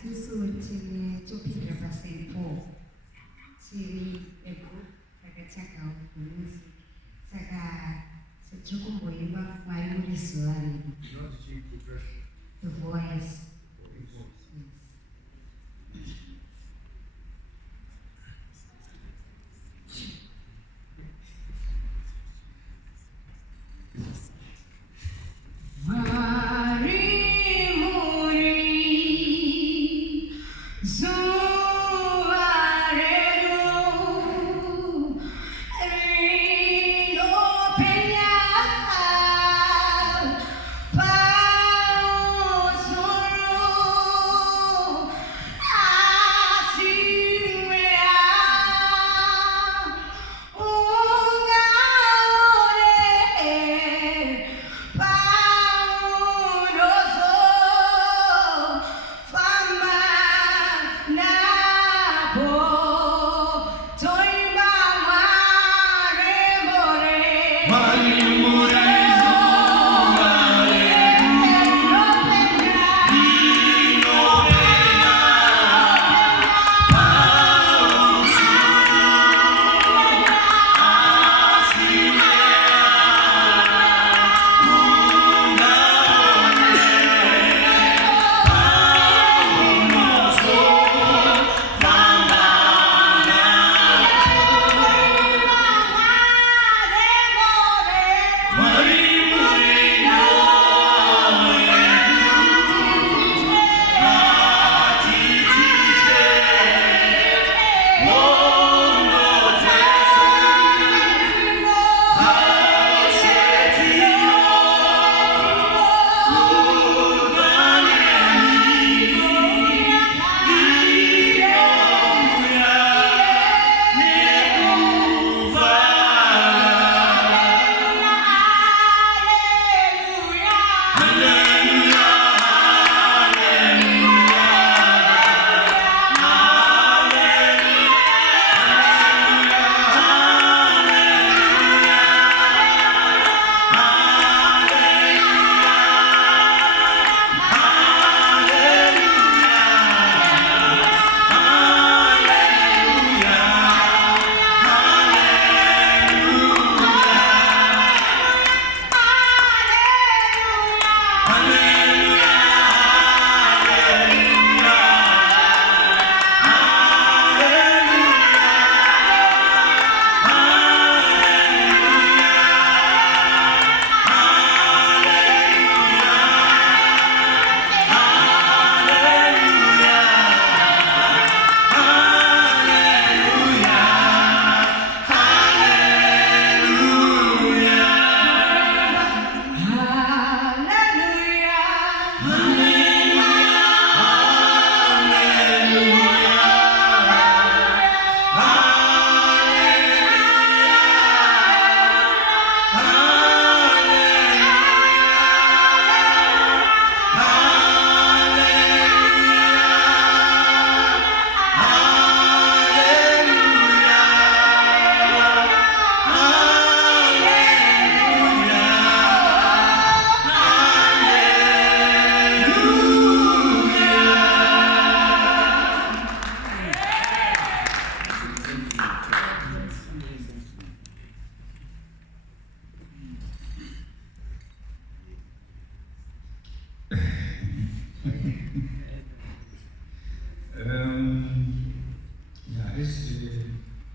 Susu chini chopinga pasepo chini eko kakachaka umuzi saka sechukumboimba mwari muri zuva redu. The voice.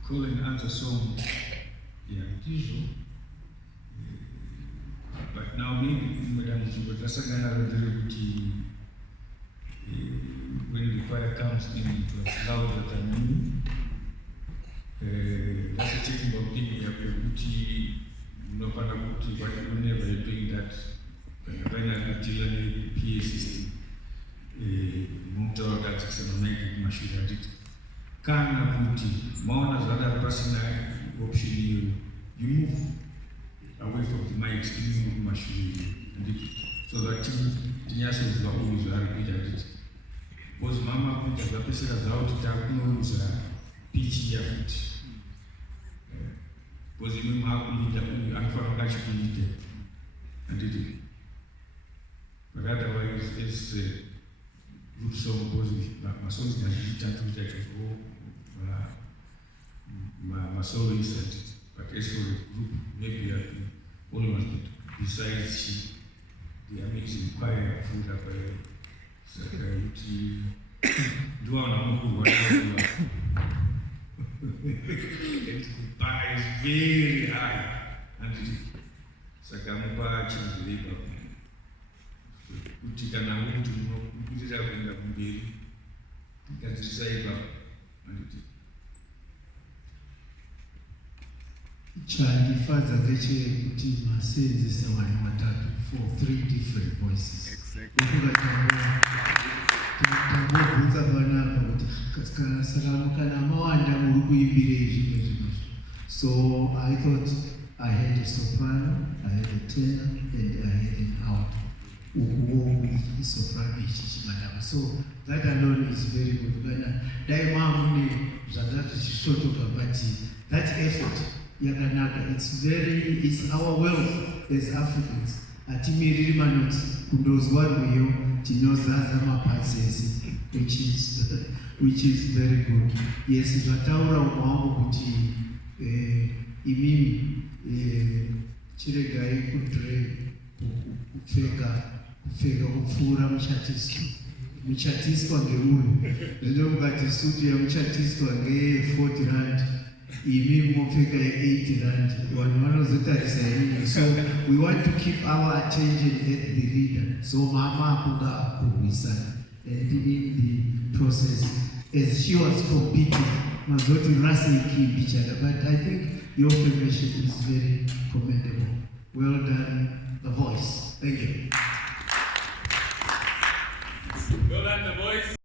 Calling out a song, usual. But now maybe Madam Juba, that's another liberty. When the choir comes in, it was louder than me. That's a thing about being a beauty, no panabuti, but I will never doing that. When I got the PA system, motor that is a make machine did. Kana buti, maona as other person option you move away from the mic, you move machine, so that Tinyasa is the who is repeat it. Because Mama put the person as out to tap knows pitch it. Because you know how to lead the unfortunate leader and did it. But otherwise, it's good song because my songs can be tattooed that my soloist and but as for the group, maybe I can almost besides the amazing choir food up Sakayuti do on a move and the bar is very high and Sakamupa Chindriba Utikana Mutu put it up in the movie that is Saiba and chandifadza kuti masenzesa vanhu vatatu for 3 different voices. Tambobvunza panapa kuti kana mawanda muri kuimbirei zvimwe zvinhu. So I thought I had a soprano, I had a tenor, and I had an alto. Ukuwo soprano ichichimadama. So that alone is very good. Kana daima mune zvakati zvishotoka but that effort yakanaka. It's our wealth as Africans. Atimiriri manoti kundozwa rweyo tinozaza mapasesi which is very good. Yes, zvataura umwangu kuti imimi chiregai kupfeka kupfuura muchatiswa ngeuyu zvino mukati suti yamuchatiswa nge40 rand imimi mopfeka ye80 rand vanhu vanozotarisa imimi. So we want to keep our attention at the reader, so mama akunga akurwisana and in the process as she was competing mazoti rasiki bichara. But I think your preparation is very commendable. Well done, The Voice. Thank you. Well done, The Voice.